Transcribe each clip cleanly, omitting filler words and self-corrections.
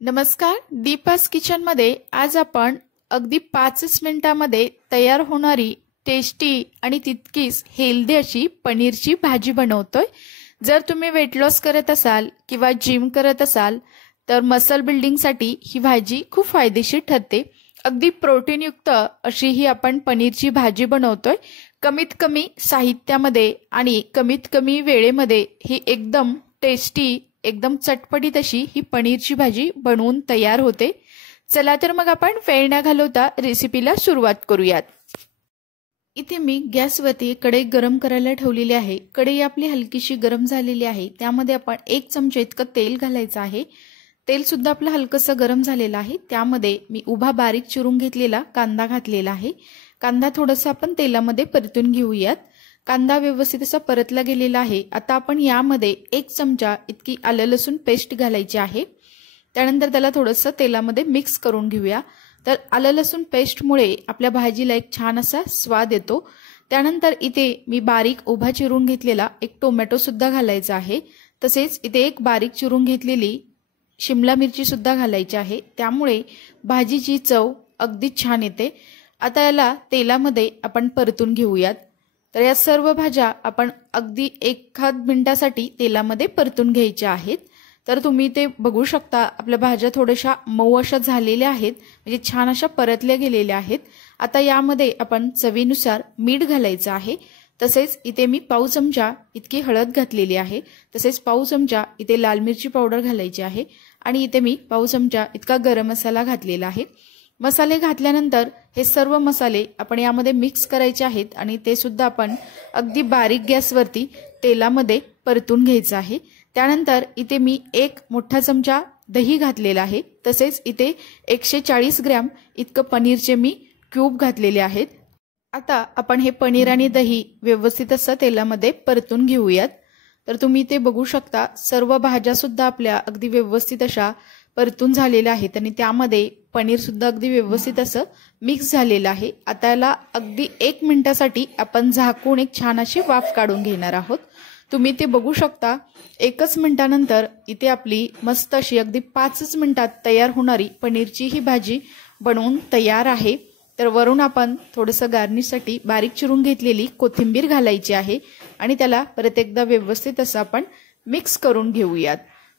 नमस्कार, दीपास किचनमध्ये आज आपण अगदी 5 मिनिटांमध्ये तयार होणारी टेस्टी आणि तितकीच हेल्दी अशी पनीरची भाजी बनवतोय। जर तुम्ही वेट लॉस करत असाल किंवा जिम करत असाल तर मसल बिल्डिंगसाठी ही भाजी खूप फायदेशीर ठरते। अगदी प्रोटीनयुक्त अशी ही आपण पनीरची भाजी बनवतोय। कमीत कमी साहित्यामध्ये आणि कमीत कमी वेळेमध्ये ही एकदम टेस्टी एकदम चटपटीत अशी ही पनीरची भाजी बनवून तयार होते। चला तर मग आपण वेळ न घालवता रेसिपीला सुरुवात करूयात। इथे मी गॅसवरती कढई गरम करायला ठेवलेली आहे। कढई आपली हलकीशी गरम झालेली आहे। त्यामध्ये आपण 1 चमचा इतकं तेल घालायचं आहे। तेल सुद्धा आपलं हलकसं गरम झालेलं आहे। त्यामध्ये मी उभा बारीक चिरून घेतलेला कांदा घातलेला आहे। कांदा थोडासा आपण तेलामध्ये परतून घेऊयात। कांदा व्यवस्थित असा परतला गेलेला आहे। आता आपण यामध्ये 1 चमचा इतकी आलं लसूण पेस्ट घालायची आहे। त्यानंतर त्याला थोडंसं तेलामध्ये मिक्स करून घेऊया। तर आलं लसूण पेस्टमुळे आपल्या भाजीला एक छान असा स्वाद येतो। त्यानंतर इथे मी बारीक उभा चिरून घेतलेला एक टोमॅटो सुद्धा घालायचा आहे। तसेच इथे एक बारीक चिरून घेतलेली शिमला मिरची सुद्धा घालायची आहे। त्यामुळे भाजीची चव अगदी छान येते। आता याला तेलामध्ये आपण परतून घेऊयात। तर या सर्व भाज्या आपण अगदी 1 मिनिटासाठी तेलामध्ये परतून घ्यायच्या आहेत। तर तुम्ही ते बघू शकता आपल्या भाज्या थोड्याशा मऊ अशा झालेल्या आहेत, म्हणजे छान अशा परतल्या गेलेल्या आहेत। आता यामध्ये आपण चवीनुसार मीठ घालायचं आहे। तसेच इथे मी पाव चमचा इतकी हळद घातलेली आहे। तसेच पाव चमचा इथे लाल मिरची पावडर घालायची आहे आणि इथे मी पाव चमचा इतका गरम मसाला घातलेला आहे। मसाले घातल्यानंतर हे सर्व मसाले आपण यामध्ये मिक्स करायचे आहेत आणि ते सुद्धा आपण अगदी बारीक गॅसवरती तेलामध्ये परतून घ्यायचं आहे। त्यानंतर इथे मी 1 मोठा चमचा दही घातलेला आहे। तसेच इथे 140 ग्रॅम इतकं पनीरचे मी क्यूब घातलेले आहेत। आता आपण हे पनीर आणि दही व्यवस्थित असं तेलामध्ये परतून घेऊयात। तर तुम्ही इथे बघू शकता सर्व भाज्या सुद्धा आपल्या अगदी व्यवस्थित अशा परतून झालेल्या आहेत आणि त्यामध्ये पनीर सुद्धा अगदी व्यवस्थित असं मिक्स झालेलं आहे। आता याला अगदी 1 मिनिटासाठी आपण झाकून एक छान अशी वाफ काढून घेणार आहोत। तुम्ही ते बघू शकता 1 मिनिटानंतर इथे आपली मस्त अशी अगदी 5 मिनिटात तयार होणारी पनीरची ही भाजी बनवून तयार आहे। तर वरून आपण थोडंसं गार्निशसाठी बारीक चिरून घेतलेली कोथिंबीर घालायची आहे आणि त्याला परत एकदा व्यवस्थित असं आपण मिक्स करून घेऊयात।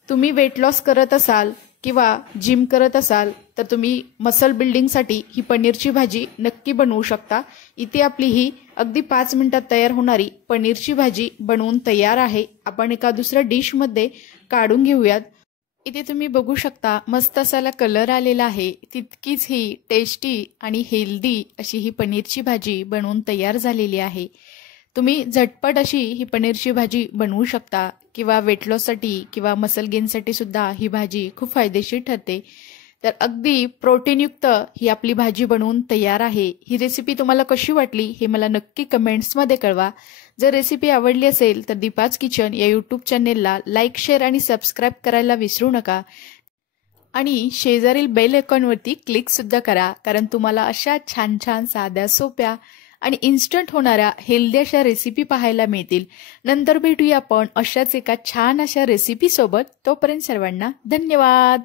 तुम्ही वेट लॉस करत असाल किंवा जिम करत असाल तर तुम्ही मसल बिल्डिंगसाठी ही पनीरची भाजी नक्की बनवू शकता। इथे आपली ही अगदी 5 मिनिटात तयार होणारी पनीरची भाजी बनवून तयार आहे। आपण एका दुसऱ्या डिशमध्ये काढून घेऊयात। इथे तुम्ही बघू शकता मस्त असा कलर आलेला आहे। तितकीच ही टेस्टी आणि हेल्दी अशी ही पनीरची भाजी बनवून तयार झालेली आहे। तुम्ही झटपट अशी ही पनीरची भाजी बनवू शकता किंवा वेट लॉससाठी किंवा मसल गेनसाठी सुद्धा ही भाजी खूप फायदेशीर ठरते। तर अगदी प्रोटीनयुक्त ही आपली भाजी बनवून तयार आहे। ही रेसिपी तुम्हाला कशी वाटली हे मला नक्की कमेंट्समध्ये कळवा। जर रेसिपी आवडली असेल तर दीपास किचन या यूट्यूब चॅनेलला लाईक, शेअर आणि सबस्क्राईब करायला विसरू नका आणि शेजारील बेल आयकॉनवरती क्लिक सुद्धा करा, कारण तुम्हाला अशा छान छान साध्या सोप्या आणि इन्स्टंट होणाऱ्या हेल्दी अशा रेसिपी पाहायला मिळतील। नंतर भेटूया आपण अशाच एका छान अशा रेसिपी सोबत। तोपर्यंत सर्वांना धन्यवाद।